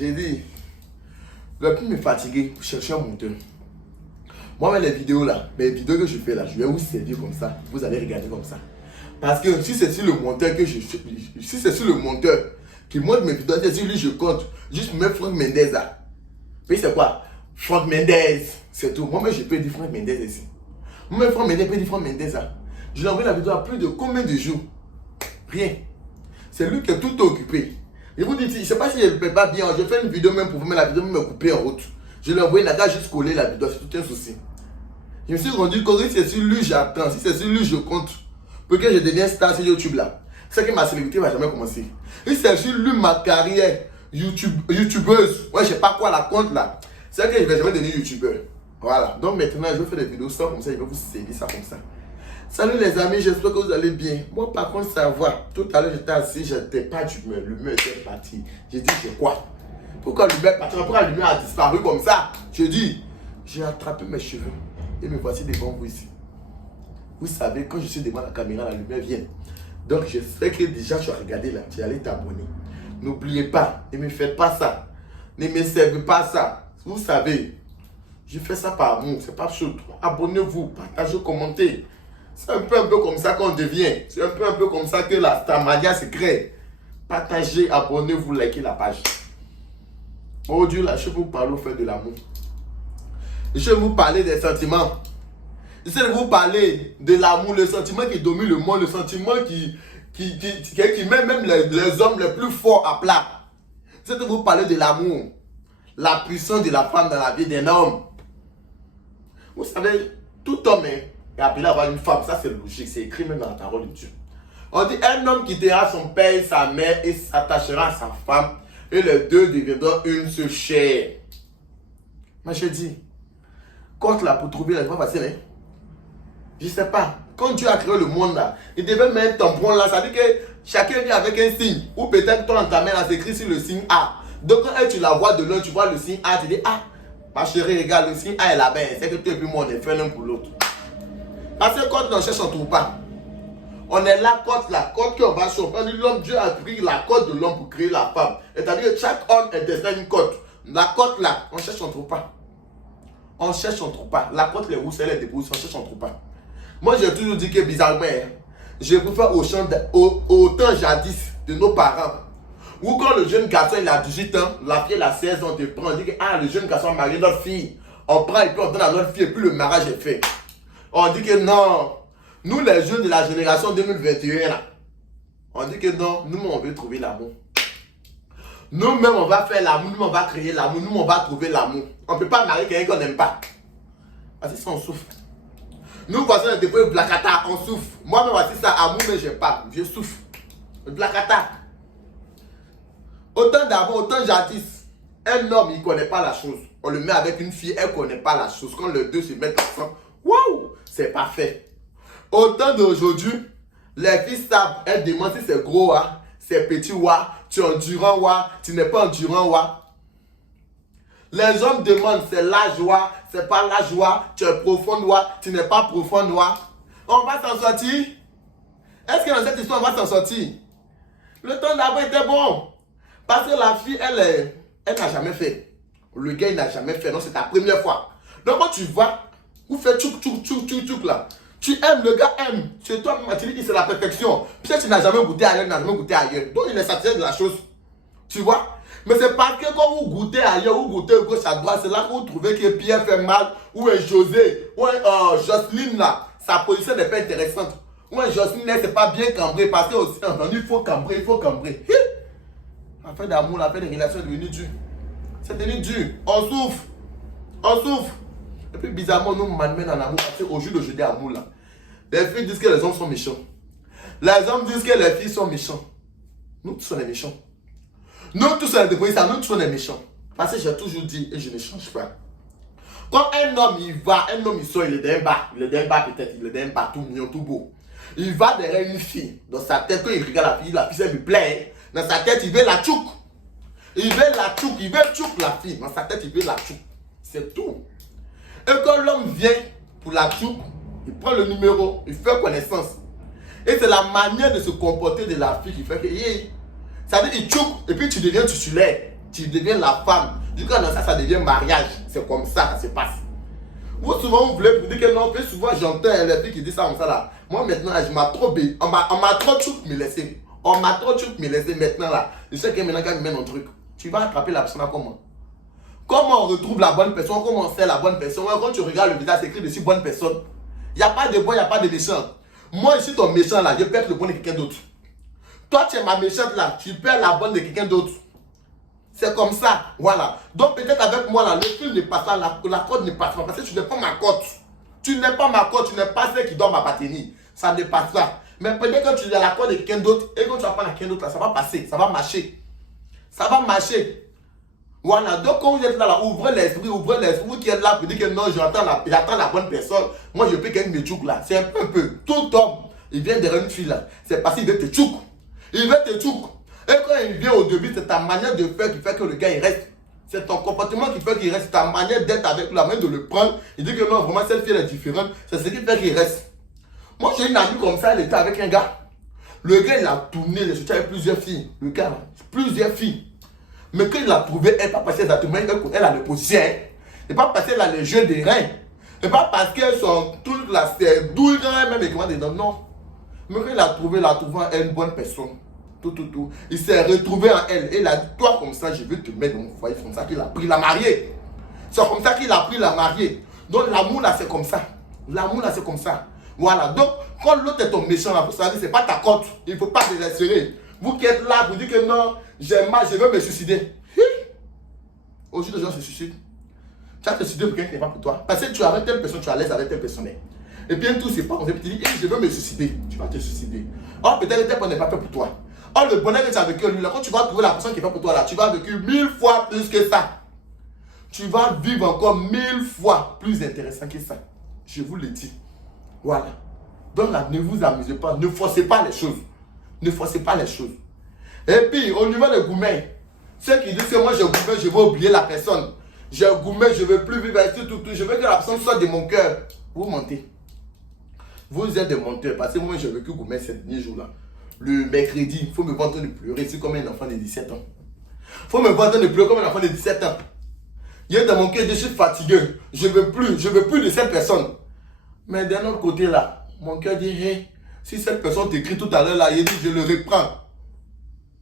J'ai dit, le plus me fatiguer pour chercher un monteur. Moi, les vidéos là, mes vidéos que je fais là, je vais vous servir comme ça. Vous allez regarder comme ça. Parce que si c'est sur le monteur qui monte mes vidéos, c'est sur lui je compte. Juste mettre Franck Mendez là. Puis c'est quoi? Franck Mendez, c'est tout. Moi, je peux dire Franck Mendez ici. Moi, Franck Mendez peut dire Franck Mendez là. Je lui ai envoyé la vidéo à plus de combien de jours? Rien. C'est lui qui est tout occupé. Je vous dis, je ne sais pas si je ne peux pas bien. Je fais une vidéo même pour vous mettre la vidéo, me couper en route. Je lui ai envoyé, il n'a juste collé la vidéo, c'est tout un souci. Je me suis rendu compte que si c'est sur lui, j'attends. Si c'est sur lui, je compte. Pour que je devienne star sur YouTube là. C'est que ma célébrité ne va jamais commencer. Si c'est sur lui, ma carrière YouTubeuse, ouais, je ne sais pas quoi la compte là. C'est que je ne vais jamais devenir YouTubeur. Voilà. Donc maintenant, je vais faire des vidéos sans comme ça, je vais vous servir ça comme ça. Salut les amis, j'espère que vous allez bien. Moi par contre ça va. Tout à l'heure j'étais assis, je n'étais pas d'humeur. L'humeur était partie. J'ai dit c'est quoi? Pourquoi l'humeur est partie? Pourquoi l'humeur a disparu comme ça? Je dis, j'ai attrapé mes cheveux et me voici devant vous ici. Vous savez, quand je suis devant la caméra, la lumière vient. Donc je sais que déjà tu as regardé là, tu es allé t'abonner. N'oubliez pas, ne me faites pas ça. Ne me servez pas ça. Vous savez, je fais ça par amour, c'est pas chaud. Abonnez-vous, partagez, commentez. C'est un peu comme ça qu'on devient. C'est un peu comme ça que la Starmania se crée. Partagez, abonnez-vous, likez la page. Oh Dieu, là, je vais vous parler au fait de l'amour. Je vais vous parler des sentiments. Je vais vous parler de l'amour, le sentiment qui domine le monde, le sentiment qui met même les hommes les plus forts à plat. Je vais vous parler de l'amour. La puissance de la femme dans la vie d'un homme. Vous savez, tout homme est appelé à avoir une femme. Ça, c'est logique. C'est écrit même dans la parole de Dieu. On dit un homme quittera son père et sa mère et s'attachera à sa femme. Et les deux deviendront une seule chair. Mais je dis, quand là, pour trouver la femme facile, hein? Je ne sais pas. Quand Dieu a créé le monde là, il devait mettre un tampon là. Ça veut dire que chacun vient avec un signe. Ou peut-être toi, dans ta main, là, c'est écrit sur le signe A. Donc quand tu la vois de l'un, tu vois le signe A, tu dis ah, ma chérie, regarde, le signe A est là-bas. C'est que toi et puis moi, on est fait l'un pour l'autre. Parce que quand on cherche, on ne trouve pas. On est là, la côte qu'on va chauffer. L'homme, Dieu a pris la côte de l'homme pour créer la femme. C'est-à-dire que chaque homme est destiné une côte. La côte là, on cherche, on ne trouve pas. On cherche, on ne trouve pas. La côte, les rousses, elle est débrouille, on cherche, on ne trouve pas. Moi, j'ai toujours dit que bizarrement, je préfère au temps jadis de nos parents. Ou quand le jeune garçon il a 18 ans, la fille elle a 16 ans, on te prend, on dit que ah, le jeune garçon a marié notre fille. On prend et puis on donne à notre fille et puis le mariage est fait. On dit que non, nous les jeunes de la génération 2021 là, on dit que non, nous on veut trouver l'amour. Nous-mêmes on va faire l'amour, nous on va créer l'amour, nous on va trouver l'amour. On ne peut pas marier quelqu'un qu'on n'aime pas. Parce que ça on souffre. Nous voici un dépôt de Blacata, on souffre. Moi-même voici ça, amour mais je n'aime pas, je souffre. Blacata. Autant d'avant, autant jadis, un homme il ne connaît pas la chose. On le met avec une fille, elle ne connaît pas la chose. Quand les deux se mettent ensemble, waouh, c'est parfait. Autant d'aujourd'hui, les filles savent, elles demandent si c'est gros, c'est petit, tu es endurant, tu n'es pas endurant. Les hommes demandent c'est l'âge, c'est pas l'âge, tu es profond, tu n'es pas profond. On va s'en sortir. Est-ce que dans cette histoire, on va s'en sortir? Le temps d'avant était bon. Parce que la fille, elle n'a jamais fait. Le gars, il n'a jamais fait. Non, c'est ta première fois. Donc, quand tu vas, vous faites tchouk là. Tu aimes, le gars aime. C'est toi, tu dis que c'est la perfection. Peut-être que tu n'as jamais goûté ailleurs, Donc, il est satisfait de la chose. Tu vois? Mais c'est parce que quand vous goûtez ailleurs, vous goûtez gauche à droite, c'est là que vous trouvez que Pierre fait mal, ou un José, ou un Jocelyne là, sa position n'est pas intéressante. Ou un Jocelyne, c'est pas bien cambré, parce que aussi entendu, il faut cambrer. L'affaire d'amour, l'affaire de relation est devenue dure. C'est devenu dur. On souffre. Et puis bizarrement, nous mènent en amour, parce qu'au jour d'aujourd'hui, amour là, les filles disent que les hommes sont méchants. Les hommes disent que les filles sont méchants. Nous tous sommes les méchants. Nous tous sommes les débrouillés, nous tous sommes les méchants. Parce que j'ai toujours dit, et je ne change pas. Quand un homme il sort, il est d'un bar peut-être, il est d'un bar tout mignon, tout beau. Il va derrière une fille, dans sa tête, quand il regarde la fille, ça lui plaît. Dans sa tête, il veut la tchouk. Il veut tchouk la fille. Dans sa tête, il veut la tchouk. C'est tout. Et quand l'homme vient pour la tchouk, il prend le numéro, il fait connaissance. Et c'est la manière de se comporter de la fille qui fait que, ça veut dire il tchouk et puis tu deviens titulaire. Tu deviens la femme. Du coup, dans ça, ça devient mariage. C'est comme ça se passe. Vous, souvent, vous voulez dire que non, souvent, j'entends les filles qui disent ça comme ça là. Moi, maintenant, je m'ai trop bé. On m'a trop tchouk me laisser. On m'a trop tchouk me laisser maintenant là. Je sais que maintenant, quand il met un truc, tu vas attraper la personne à comment? Comment on retrouve la bonne personne? Comment on sait la bonne personne? Quand tu regardes le visage, c'est écrit dessus bonne personne. Il n'y a pas de bon, il n'y a pas de méchant. Moi, je suis ton méchant là, je perds le bon de quelqu'un d'autre. Toi, tu es ma méchante là, tu perds la bonne de quelqu'un d'autre. C'est comme ça, voilà. Donc peut-être avec moi là, le fil ne passe pas, la corde ne passe pas, parce que tu n'es pas ma corde. Tu n'es pas ma corde, tu n'es pas celle qui doit m'appartenir. Ça ne passe pas. Mais peut-être quand tu as la corde de quelqu'un d'autre, et quand tu vas prendre quelqu'un d'autre là, ça va passer, ça va marcher. Ça va marcher. Voilà, donc quand vous êtes là, ouvrez l'esprit, vous qui êtes là pour dire que non, j'attends la bonne personne. Moi, je peux qu'elle me tchouk là. C'est un peu. Tout homme, il vient derrière une fille là. C'est parce qu'il veut te tchouk. Il veut te tchouk. Et quand il vient au début, c'est ta manière de faire qui fait que le gars il reste. C'est ton comportement qui fait qu'il reste. C'est ta manière d'être avec lui, la manière de le prendre. Il dit que non, vraiment, cette fille elle est différente. C'est ce qui fait qu'il reste. Moi, j'ai une amie comme ça, elle était avec un gars. Le gars, il a tourné, il a sorti avec plusieurs filles. Le gars, là, plusieurs filles. Mais quand il a trouvé, elle n'a pas passé exactement, elle a le position. C'est pas parce qu'elle a les jeux des reins. C'est pas parce que son truc là, c'est d'où il a même écrit dedans. Non. Mais quand il a trouvé en elle une bonne personne. Tout. Il s'est retrouvé en elle. Et il a dit, toi comme ça, je veux te mettre dans mon foyer. C'est comme ça qu'il a pris la mariée. C'est comme ça qu'il a pris la mariée. Donc l'amour là, c'est comme ça. L'amour là, c'est comme ça. Voilà. Donc, quand l'autre est ton méchant là, ça veut dire c'est pas ta cote. Il ne faut pas te rassurer. Vous qui êtes là, vous dites que non, j'ai mal, je veux me suicider. Aujourd'hui, les gens se suicident. Tu as te suicider pour quelqu'un qui n'est pas pour toi. Parce que tu es avec telle personne, tu es à l'aise avec telle personne. Et bien tout, c'est pas comme ça. Tu dis, je veux me suicider. Tu vas te suicider. Or, peut-être que telle personne n'est pas fait pour toi. Or, le bonheur que tu as vécu lui, là, quand tu vas trouver la personne qui est faite pour toi, là, tu vas vécu 1000 fois plus que ça. Tu vas vivre encore 1000 fois plus intéressant que ça. Je vous le dis. Voilà. Donc là, ne vous amusez pas. Ne forcez pas les choses. Ne forcez pas les choses. Et puis, au niveau des gourmets, ceux qui disent que moi j'ai gourmet, je vais oublier la personne. J'ai gourmet, je ne veux plus vivre avec tout. Je veux que la personne soit de mon cœur. Vous mentez. Vous êtes des menteurs. Parce que moi, j'ai vécu gourmet ces derniers jours-là. Le mercredi, il faut me voir en train de pleurer. C'est comme un enfant de 17 ans. Il faut me voir en train de pleurer comme un enfant de 17 ans. Il y a dans mon cœur, je suis fatigué. Je ne veux plus de cette personne. Mais d'un autre côté là, mon cœur dit, hey, si cette personne t'écrit tout à l'heure là, il dit, je le reprends.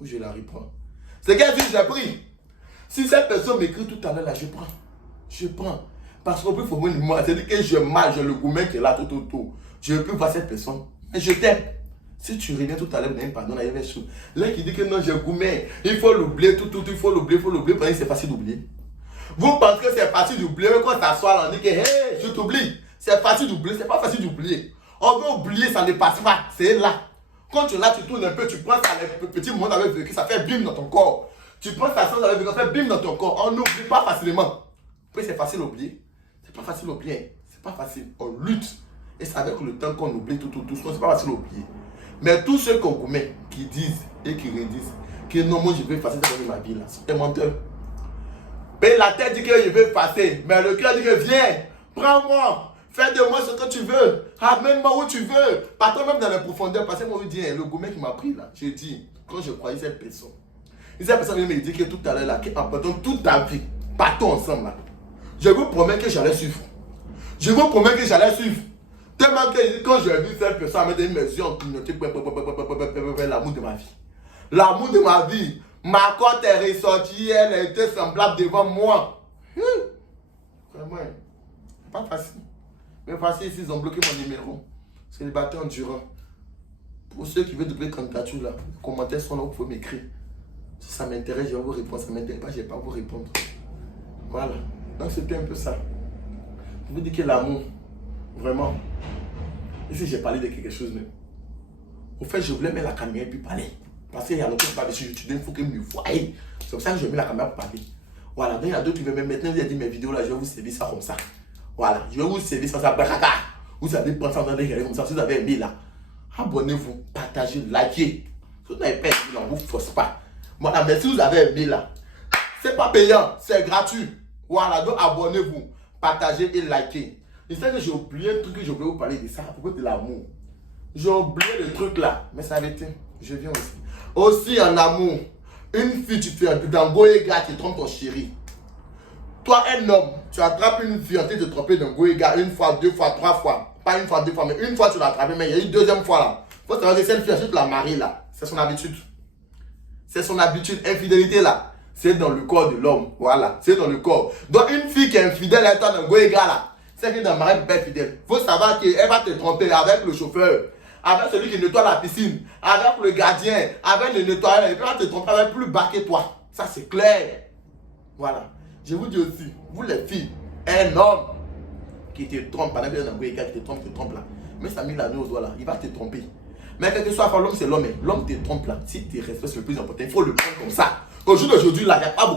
Ou je la reprends. C'est qu'elle dit, j'ai pris. Si cette personne m'écrit tout à l'heure là, je prends. Je prends. Parce qu'au plus, il faut voir moi. C'est-à-dire que je mal, j'ai le gourmet qui est là, tout. Je ne veux plus voir cette personne. Mais je t'aime. Si tu reviens tout à l'heure, pardon, il y avait chose. L'un qui dit que non, j'ai gourmet. Il faut l'oublier, tout. Il faut l'oublier. Parce que c'est facile d'oublier. Vous pensez que c'est facile d'oublier, mais quand ça soit là, on dit que, hey, je t'oublie. C'est facile d'oublier, c'est pas facile d'oublier. On veut oublier, ça ne passe pas. C'est là. Quand tu es là, tu tournes un peu, tu prends ça, les petits moments avec vécu, ça fait bim dans ton corps. Tu prends ça, ça avec vécu, ça fait bim dans ton corps. On n'oublie pas facilement. Puis c'est facile d'oublier. C'est pas facile d'oublier. C'est pas facile. On lutte. Et c'est avec le temps qu'on oublie tout. C'est pas facile d'oublier. Mais tous ceux qu'on commet, qui disent et qui redisent que non, moi je vais effacer ça dans ma vie là, c'est un menteur. Mais la tête dit que je vais effacer, mais le cœur dit que viens, prends-moi. Fais de moi ce que tu veux. Amène-moi où tu veux. Partons même dans les profondeurs. Parce que moi, je dis, le gourmet qui m'a pris là, j'ai dit, quand je croyais cette personne, cette personne vient me dire que tout à l'heure là, qu'abandonne toute ta vie, partons ensemble là. Je vous promets que j'allais suivre. Je vous promets que j'allais suivre. Tellement que quand j'ai vu cette personne avec des mesures, l'amour de ma vie. L'amour de ma vie. Ma côte est ressortie, elle était semblable devant moi. Vraiment, pas facile. Mais voici ici, ils ont bloqué mon numéro. Célibataire endurant. Pour ceux qui veulent doubler candidature là, les commentaires sont là, vous pouvez m'écrire. Si ça m'intéresse, je vais vous répondre. Ça ne m'intéresse pas, je ne vais pas vous répondre. Voilà. Donc c'était un peu ça. Je vous dis que l'amour, vraiment. Ici, j'ai parlé de quelque chose même. Au fait, je voulais mettre la caméra et puis parler. Parce qu'il y a longtemps que je parle sur YouTube, il faut que me voie. C'est pour ça que je mets la caméra pour parler. Voilà. Donc il y a d'autres qui veulent même maintenant, vous avez dit mes vidéos là, je vais vous servir ça comme ça. Voilà, je vais vous servir ça, vous allez prendre ça dans les comme ça, si vous avez aimé là, abonnez-vous, partagez, likez. Si vous n'avez pas aimé là, on ne vous force pas. Voilà, mais si vous avez aimé là, c'est pas payant, c'est gratuit. Voilà, donc abonnez-vous, partagez et likez. Et c'est que j'ai oublié un truc que je voulais vous parler de ça, à propos de l'amour. J'ai oublié le truc là, mais ça avait été, je viens aussi. Aussi en amour, Une fille, tu fais dans Goéga, tu trompes ton chéri. Toi, un homme, tu attrapes une fille en train de te tromper dans Goéga une fois, deux fois, trois fois. Pas une fois, deux fois, mais une fois tu l'as attrapé, mais il y a eu une deuxième fois là. Faut savoir que cette fille, ensuite tu la maries là. C'est son habitude. C'est son habitude. Infidélité là, c'est dans le corps de l'homme. Voilà, c'est dans le corps. Donc une fille qui est infidèle à toi dans Goéga là, c'est que dans mari peut pas être fidèle. Faut savoir qu'elle va te tromper avec le chauffeur, avec celui qui nettoie la piscine, avec le gardien, avec le nettoyeur. Et puis elle va te tromper avec plus bas que toi. Ça c'est clair. Voilà. Je vous dis aussi, vous les filles, un homme qui te trompe, pendant que tu es dans Goéga, qui te trompe là. Mais ça met la nuit au doigt là, il va te tromper. Mais quel que soit l'homme, c'est l'homme. L'homme te trompe là. Si tu respectes le plus important, il faut le prendre comme ça. Au jour d'aujourd'hui là, il n'y a pas beaucoup.